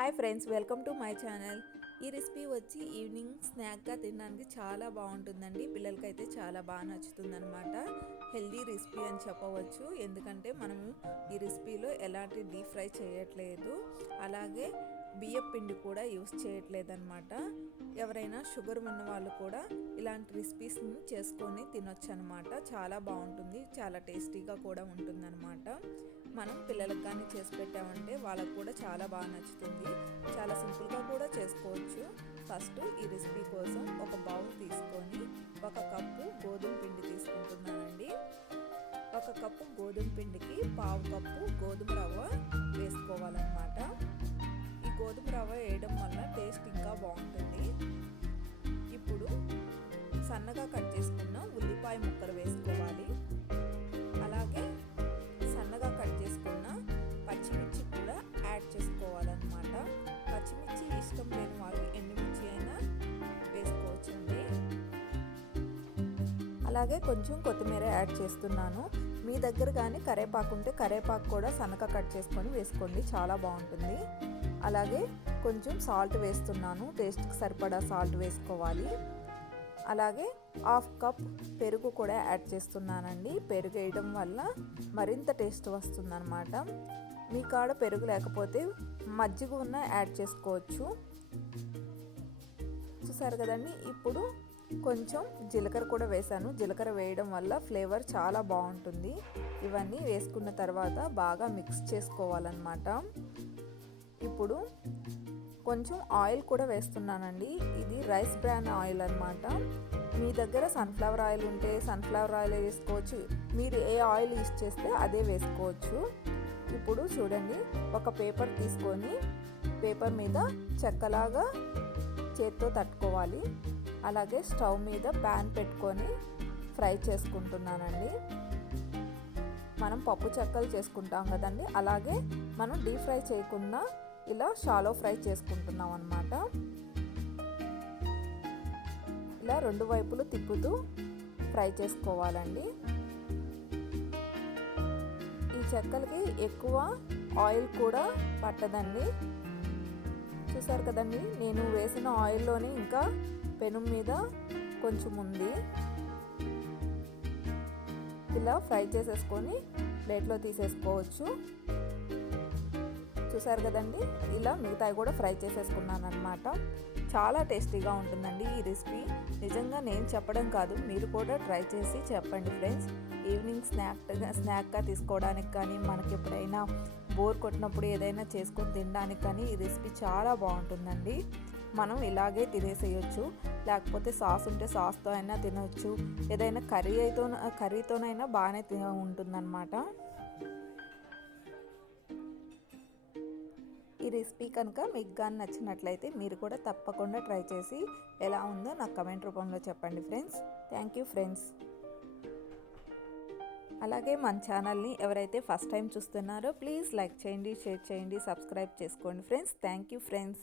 Hi friends, welcome to my channel. ఈ recipe వచ్చి evening స్నాక్గా తినడానికి చాలా బాగుంటుందండి. పిల్లలకైతే చాలా బాగా నచ్చుతుందన్నమాట. హెల్దీ రెసిపీ అని చెప్పవచ్చు. ఎందుకంటే మనము ఈ రెసిపీలో ఎలాంటి డీప్ ఫ్రై చేయట్లేదు, అలాగే బియ్యం పిండి కూడా యూస్ చేయట్లేదన్నమాట. ఎవరైనా షుగర్ ఉన్న వాళ్ళు కూడా ఇలాంటి రెసిపీస్ని చేసుకొని తినొచ్చు అనమాట. చాలా బాగుంటుంది, చాలా టేస్టీగా కూడా ఉంటుందన్నమాట. మనం పిల్లలకు కానీ చేసి పెట్టామంటే వాళ్ళకు కూడా చాలా బాగా నచ్చుతుంది. చాలా సింపుల్గా కూడా చేసుకోవచ్చు. ఫస్ట్ ఈ రెసిపీ కోసం ఒక బౌల్ తీసుకొని 1 కప్పు గోధుమ పిండి తీసుకుంటున్నానండి. 1 కప్పు గోధుమ పిండికి 1/2 కప్పు గోధుమ రవ్వ వేసుకోవాలన్నమాట. ఈ గోధుమ రవ్వ వేయడం వల్ల టేస్ట్ ఇంకా బాగుంటుంది. ఇప్పుడు సన్నగా కట్ చేసుకున్న ఉల్లిపాయ ముక్కలు వేసుకోవాలి. అలాగే సన్నగా కట్ చేసుకున్న పచ్చిమిర్చి కూడా యాడ్ చేసుకోవాలన్నమాట. పచ్చిమిర్చి ఇష్టం లేని వాళ్ళు ఎండుమిర్చి అయినా వేసుకోవచ్చండి. అలాగే కొంచెం కొత్తిమీర యాడ్ చేస్తున్నాను. మీ దగ్గర కానీ కరివేపాకు ఉంటే కరివేపాకు కూడా సన్నగా కట్ చేసుకొని వేసుకోండి, చాలా బాగుంటుంది. అలాగే కొంచెం సాల్ట్ వేస్తున్నాను, టేస్ట్కి సరిపడా సాల్ట్ వేసుకోవాలి. అలాగే 1/2 కప్ పెరుగు కూడా యాడ్ చేస్తున్నానండి. పెరుగు వేయడం వల్ల మరింత టేస్ట్ వస్తుందన్నమాట. మీ కాడ పెరుగు లేకపోతే మజ్జిగ ఉన్న యాడ్ చేసుకోవచ్చు. చూసారు కదండి. ఇప్పుడు కొంచెం జీలకర్ర కూడా వేసాను. జీలకర్ర వేయడం వల్ల ఫ్లేవర్ చాలా బాగుంటుంది. ఇవన్నీ వేసుకున్న తర్వాత బాగా మిక్స్ చేసుకోవాలన్నమాట. ఇప్పుడు కొంచెం ఆయిల్ కూడా వేస్తున్నానండి. ఇది రైస్ బ్రాన్ ఆయిల్ అన్నమాట. మీ దగ్గర సన్ఫ్లవర్ ఆయిల్ ఉంటే సన్ఫ్లవర్ ఆయిల్ వేసుకోవచ్చు. మీరు ఏ ఆయిల్ యూస్ చేస్తే అదే వేసుకోవచ్చు. ఇప్పుడు చూడండి, ఒక పేపర్ తీసుకొని పేపర్ మీద చెక్కలాగా చేత్తో తట్టుకోవాలి. అలాగే స్టవ్ మీద ప్యాన్ పెట్టుకొని ఫ్రై చేసుకుంటున్నానండి. మనం పప్పు చెక్కలు చేసుకుంటాం కదండి, అలాగే మనం డీప్ ఫ్రై చేయకుండా ఇలా షాలో ఫ్రై చేసుకుంటున్నాం అన్నమాట. ఇలా 2 వైపులు తిప్పుతూ ఫ్రై చేసుకోవాలండి. ఈ చెక్కలకి ఎక్కువ ఆయిల్ కూడా పట్టదండి. చూసారు కదండి, నేను వేసిన ఆయిల్లోనే ఇంకా పెనం మీద కొంచెం ఉంది. ఇలా ఫ్రై చేసేసుకొని ప్లేట్లో తీసేసుకోవచ్చు. చూసారు కదండి, ఇలా మిగతాయి కూడా ఫ్రై చేసేసుకున్నాను అనమాట. చాలా టేస్టీగా ఉంటుందండి ఈ రెసిపీ. నిజంగా నేను చెప్పడం కాదు, మీరు కూడా ట్రై చేసి చెప్పండి ఫ్రెండ్స్. ఈవినింగ్ స్నాక్గా తీసుకోవడానికి కానీ, మనకి ఎప్పుడైనా బోర్ కొట్టినప్పుడు ఏదైనా చేసుకొని తినడానికి కానీ ఈ రెసిపీ చాలా బాగుంటుందండి. మనం ఇలాగే తినేసేయచ్చు, లేకపోతే సాస్ ఉంటే సాస్తో అయినా తినవచ్చు. ఏదైనా కర్రీతోనైనా బాగానే ఉంటుందన్నమాట. ఈ రెసిపీ కనుక మీకు కానీ నచ్చినట్లయితే మీరు కూడా తప్పకుండా ట్రై చేసి ఎలా ఉందో నాకు కమెంట్ రూపంలో చెప్పండి ఫ్రెండ్స్. Thank you friends. అలాగే మన ఛానల్ని ఎవరైతే ఫస్ట్ టైం చూస్తున్నారో ప్లీజ్ లైక్ చేయండి, షేర్ చేయండి, సబ్స్క్రైబ్ చేసుకోండి ఫ్రెండ్స్. Thank you friends.